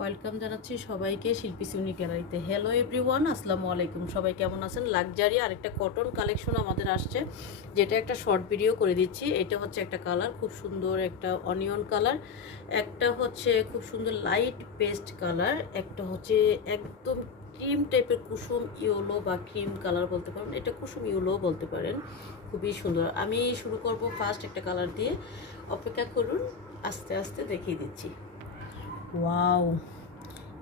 Welcome জানাচ্ছি সবাইকে শিল্পী সিউনি গ্যালারিতে। হ্যালো এভরিওয়ান, আসসালামু আলাইকুম। সবাই কেমন আছেন? লাক্সারি আরেকটা কটন কালেকশন আমাদের আসছে, যেটা একটা শর্ট ভিডিও করে দিচ্ছি। এটা হচ্ছে একটা কালার, খুব সুন্দর একটা অনিয়ন কালার, একটা হচ্ছে খুব সুন্দর লাইট পেস্ট কালার, একটা হচ্ছে একদম ক্রিম টাইপের কুসুম ইয়েলো বা ক্রিম কালার বলতে পারেন, এটা কুসুম ইয়েলো বলতে পারেন। খুবই সুন্দর। আমি শুরু করব ফার্স্ট একটা কালার দিয়ে, অপেক্ষা করুন, আস্তে আস্তে দেখিয়ে দিচ্ছি। ওয়াও,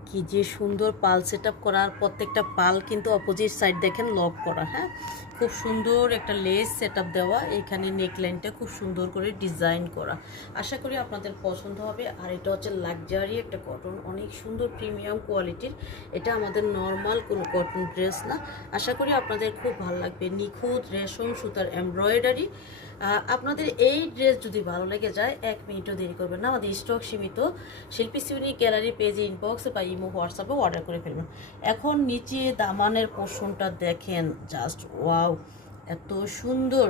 কি যে সুন্দর পাল সেট আপ করার, প্রত্যেকটা পাল কিন্তু অপোজিট সাইড দেখেন লক করা। হ্যাঁ, খুব সুন্দর একটা লেস সেট আপ দেওয়া, এখানে নেকলাইনটা খুব সুন্দর করে ডিজাইন করা। আশা করি আপনাদের পছন্দ হবে। আর এটা হচ্ছে লাক্সারি একটা কটন, অনেক সুন্দর প্রিমিয়াম কোয়ালিটির। এটা আমাদের নর্মাল কোনো কটন ড্রেস না। আশা করি আপনাদের খুব ভালো লাগবে। নিখুঁত রেশম সুতার এমব্রয়ডারি। আপনাদের এই ড্রেস যদি ভালো লেগে যায়, 1 মিনিটও দেরি করবেন না, আমাদের স্টক সীমিত। শিল্পী সিউনি গ্যালারি পেজে ইনবক্সে বা ইমো হোয়াটসঅ্যাপে অর্ডার করে ফেলবেন। এখন নিচে দামানের পোর্শনটা দেখেন, জাস্ট ওয়াও, এত সুন্দর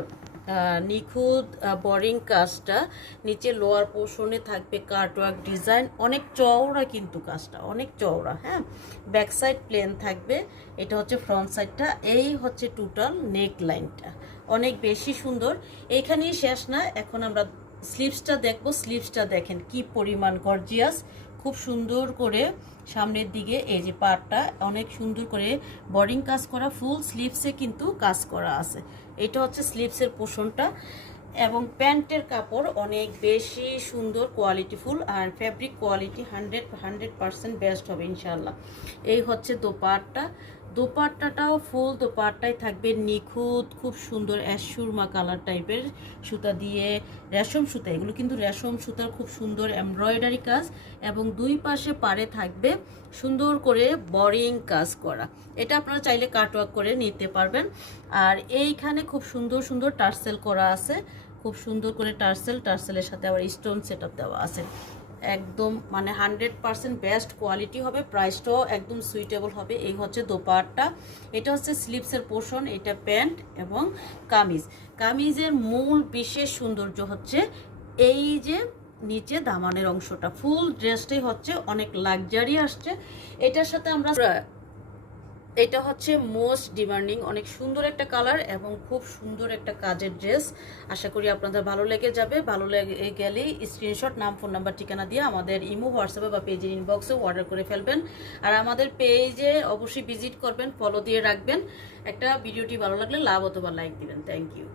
নিখুঁত বোরিং কাজটা। নিচে লোয়ার পোর্শনে থাকবে কাটওয়ার্ক ডিজাইন, অনেক চওড়া কিন্তু কাজটা অনেক চওড়া। হ্যাঁ, ব্যাক সাইড প্লেন থাকবে, এটা হচ্ছে ফ্রন্ট সাইডটা, এই হচ্ছে টোটাল নেক লাইনটা, অনেক বেশি সুন্দর। এইখানেই শেষ না, এখন আমরা স্লিভসটা দেখবো। স্লিভসটা দেখেন কি পরিমাণ গর্জিয়াস, খুব সুন্দর করে সামনের দিকে এই যে পার্টটা অনেক সুন্দর করে বডিং কাজ করা, ফুল স্লিভসে কিন্তু কাজ করা আছে। এটা হচ্ছে স্লিভসের পোর্শনটা, এবং প্যান্টের কাপড় অনেক বেশি সুন্দর কোয়ালিটিফুল, আর ফ্যাব্রিক কোয়ালিটি 100% বেস্ট হবে ইনশাল্লাহ। এই হচ্ছে দোপাট্টা। দোপাট্টাটাও ফুল দোপাট্টায় থাকবে নিখুঁত, খুব সুন্দর অ্যাশুরমা কালার টাইপের সুতা দিয়ে, রেশম সুতা, এগুলো কিন্তু রেশম সুতার খুব সুন্দর এমব্রয়ডারি কাজ, এবং দুই পাশে পাড়ে থাকবে সুন্দর করে বোরিং কাজ করা। এটা আপনারা চাইলে কাটওয়ার্ক করে নিতে পারবেন। আর এইখানে খুব সুন্দর সুন্দর টার্সেল করা আছে, খুব সুন্দর করে টার্সেলের সাথে আবার স্টোন সেট আপ দেওয়া আছে। একদম মানে 100% বেস্ট কোয়ালিটি হবে, প্রাইসটাও একদম সুইটেবল হবে। এই হচ্ছে দোপাট্টা, এটা হচ্ছে স্লিভসের পোর্শন, এটা প্যান্ট এবং কামিজ। কামিজের মূল বিশেষ সৌন্দর্য হচ্ছে এই যে নিচে দামানের অংশটা, ফুল ড্রেসটাই হচ্ছে অনেক লাক্সারি আসছে। এটার সাথে আমরা, এটা হচ্ছে মোস্ট ডিমান্ডিং, অনেক সুন্দর একটা কালার এবং খুব সুন্দর একটা কাজের ড্রেস। আশা করি আপনাদের ভালো লেগে যাবে। ভালো লেগে গেলেই স্ক্রিনশট, নাম, ফোন নাম্বার, ঠিকানা দিয়ে আমাদের ইমো হোয়াটসঅ্যাপে বা পেজের ইনবক্সেও অর্ডার করে ফেলবেন। আর আমাদের পেজে অবশ্যই ভিজিট করবেন, ফলো দিয়ে রাখবেন। একটা ভিডিওটি ভালো লাগলে লাভ অথবা লাইক দিবেন। Thank you.